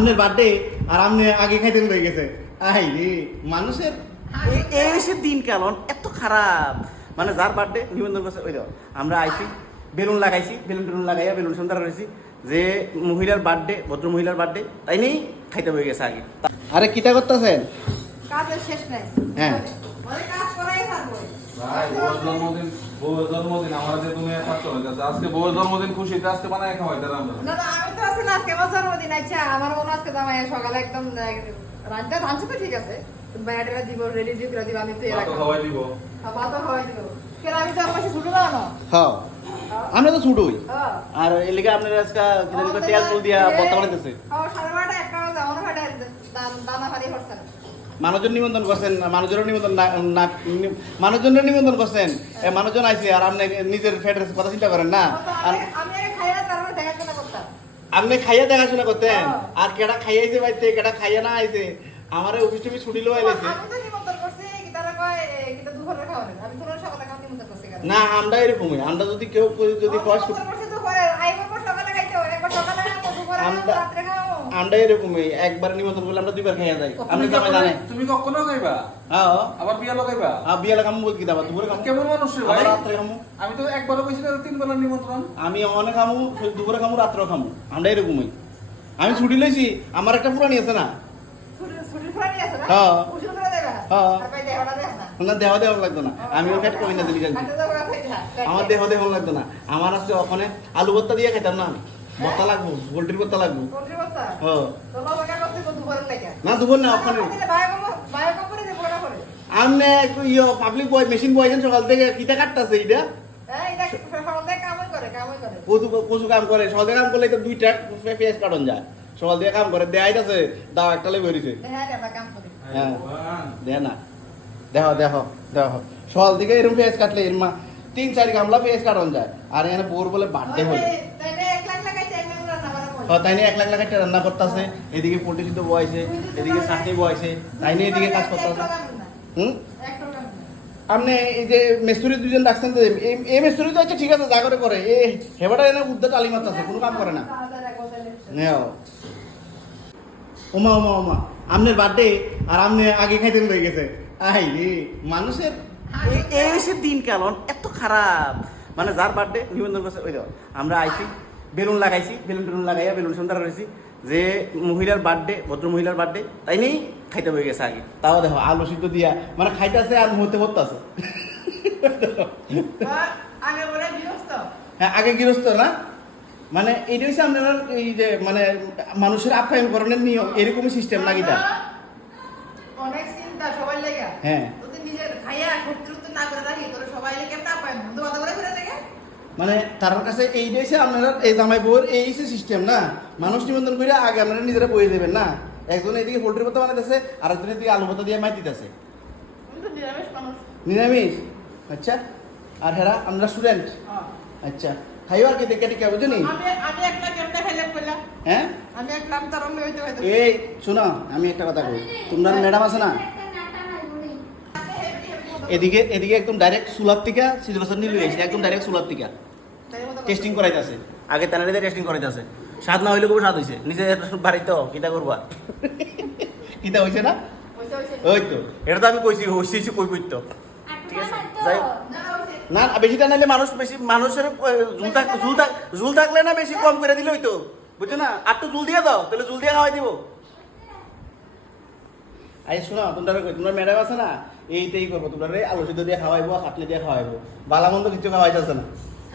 আপনার বার্থডে আর আপনি আগে খাইতে হয়ে গেছে। আই রে মানুষের এই- সে দিন কালন এত খারাপ। মানে যার বার্থডে নিবন্ধন করছে ওই আমরা আইছি বেলুন লাগাইছি বেলুন টেলুন লাগাইয়া বেলুন সন্ধ্যা করেছি যে মহিলার বার্থডে ভদ্র মহিলার বার্থডে তাই নেই খাইতে হয়ে গেছে আগে। আরে কিটা করতেছেন? কাজের শেষ নাই। হ্যাঁ। কাজ করাই থাকব। ভাই বউয়ের জন্মদিন যে তুমি একমাত্র হইতেছে আজকে বউয়ের জন্মদিন খুশিতে আজকে বানায় খাওয়াইতে আমরা না না আমি তো আছি না আজকে আমার জন্মদিন আচ্ছা আমার মনে হয় আজকে জামাই সকালে একদম রান্না রাঁধছে তো ঠিক আছে বাইরে দিব রেডি দিব দিব আমি তো ভাতও খাওয়াই দিব। খাওয়াই দিব। কেন আমি তো আমার ছুটি দাও না হ্যাঁ। আমরা তো ছুটোই। হ্যাঁ। আর এলিগে আপনার আজকে তেল তুল দিয়া সাড়ে বারোটা একটা দানা না। মানুষজন নিমন্ত্রণ করছেন মানুষজনের নিমন্ত্রণ না মানুষজনের নিমন্ত্রণ করছেন। মানুষজন আইছে আর আপনি নিজের ফ্যাটের কথা চিন্তা করেন না। আপনি খাইয়া দেখাশোনা করতেন। হ্যাঁ। আর কেটা খাইয়াইছে বাইতে কেটা খাইয়া না আইছে আমার অফিস টফিস ছুটি লো আইলেছে? না। আমরা এরকমই। আমরা যদি কেউ কেউ যদি আমরা-। আমরা এরকমই একবার নিমন্ত্রণ করলে আমরা দুইবার খাইয়া যাই। আপনি তো আমায় জানেন? তুমি কখনো খাইবা? হ্যাঁ। আবার বিয়া লগাইবা? আর বিয়ালে কামু বল কি দাবা? দুপুরে কামু কেমন মানুষ রে ভাই? রাত্রে কামু আমি তো একবারও কইছি না তিন বেলার নিমন্ত্রণ। আমি অনেক খামু দুপুরে খামু রাত্রেও খামু। আমরা এরকমই। আমি ছুটি লইছি আমার একটা পুরানি আছে না? আছে? হ্যাঁ। উজু করে দেবে। হ্যাঁ। না। না? দেহ দেহ লাগতো না। আমি ওর কমি না দিলি না। আমার দেহ দেহ লাগতো না। আমার আজকে ওখানে আলু ভর্তা দিয়ে খাইতাম না ভর্তা লাগবো পোল্ট্রির ভর্তা লাগবো। হ্যাঁ। না দুপুর না ওখানে। আমনে একটু ইয়ে পাবলিক বয় মেশিন বয়ছেন সকাল থেকে কিটা কাটতাছে এটা সকাল থেকে কামই করে, কামই করে। কচু কচু কাম করে সকাল থেকে কাম করলে তো দুইটা পেঁয়াজ কাটন যায় সকাল থেকে কাম করে দাও একটা লেগে বেরিয়েছে। হ্যাঁ। দেখ না দেখ দেখ দেখ সকাল থেকে এরকম পেঁয়াজ কাটলে এর মা তিন চারি গামলা পেঁয়াজ কাটন যায় আর এখানে বোর বলে বার্থডে হলো তাই নিয়ে এক লাখ লাখ একটা রান্না করতেছে। এদিকে পোল্ট্রি সিদ্ধ বয়ছে এদিকে চাটনি বয়ছে তাই নিয়ে এদিকে কাজ করতেছে। হুম। আপনি এই যে মেস্তুরি দুজন ডাকছেন তো এই- মেস্তুরি তো আচ্ছা ঠিক আছে যা করে করে। এ হেবাটা এনে উদ্দা টালি মারতেছে কোনো কাম করে না। নেও। ওমা ওমা ওমা আপনার বার্থডে আর আপনি আগে খাইতে হয়ে গেছে। আই মানুষের এই- এই সে দিন কালন এত খারাপ। মানে যার বার্থডে নিবন্ধন করছে ওই দেখো, আমরা আইছি। বেলুন লাগাইছি বেলুন টেলুন লাগাইয়া বেলুন সুন্দর করেছি যে মহিলার বার্থডে ভদ্র মহিলার বার্থডে তাই নেই খাইতে হয়ে গেছে আগে। তাও দেখো আলু সিদ্ধ দিয়া মানে খাইতেছে আর মুহূর্তে করতেছে আগে বলে বিরক্ত হ্যাঁ আগে গৃহস্থ না? মানে এইটা হচ্ছে আপনার এই যে মানে মানুষের আপ্যায়ন করণের নিয়ম এরকমই সিস্টেম নাকি তা। অনেক চিন্তা সবাই লেগে। হ্যাঁ। নিজের খাইয়া সত্যি সত্যি না করে রাখি তোর সবাই লেগে কেমন পায় তো কথা করে ফিরে থেকে মানে তার কাছে এইটা হচ্ছে আপনারা এই জামাই বউর এই সিস্টেম না মানুষ নিমন্ত্রণ করে আগে আপনারা নিজেরা বয়ে দেবেন না। একজন এদিকে পোল্ট্রি পাতা বানাইতেছে আর একজন এদিকে আলু পাতা দিয়ে মাই দিতেছে নিরামিষ আচ্ছা। আর হেরা আমরা স্টুডেন্ট হ্যাঁ। আচ্ছা। খাইও আর কি দেখে টিকা বুঝনি হ্যাঁ? এই শোনো আমি একটা কথা কই। তোমরা ম্যাডাম আছে না? এদিকে এদিকে একদম ডাইরেক্ট সুলার থেকে সিলেবাস নিয়ে একদম ডাইরেক্ট সুলার থেকে। টেস্টিং আগে টেস্টিং স্বাদ না হইলে খুব স্বাদ হইছে। নিজের করবা? কিটা হইছে না? ওই তো এটা তো আমি কইছি, হইছে হইছে কই না বেশি মানুষ বেশি মানুষের থাক থাক থাকলে না বেশি কম করে দিলে হইতো। বুঝছ না? আর তো জুল দিয়ে দাও, তাহলে জুল দিয়ে খাওয়াই দিব। আই শোনো, তোমরা তোমরা ম্যাডাম আছে না? এইটাই করব, তোমরা আলু সিদ্ধ দিয়ে খাওয়াইবো চাটনি দিয়ে খাওয়াইবো। বালা মন্দ কিছু খাওয়াইতেছে না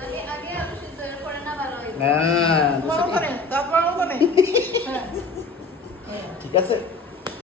আগে আগে আলু সিদ্ধ এর পরে না ভালো হয় হ্যাঁ। ঠিক আছে?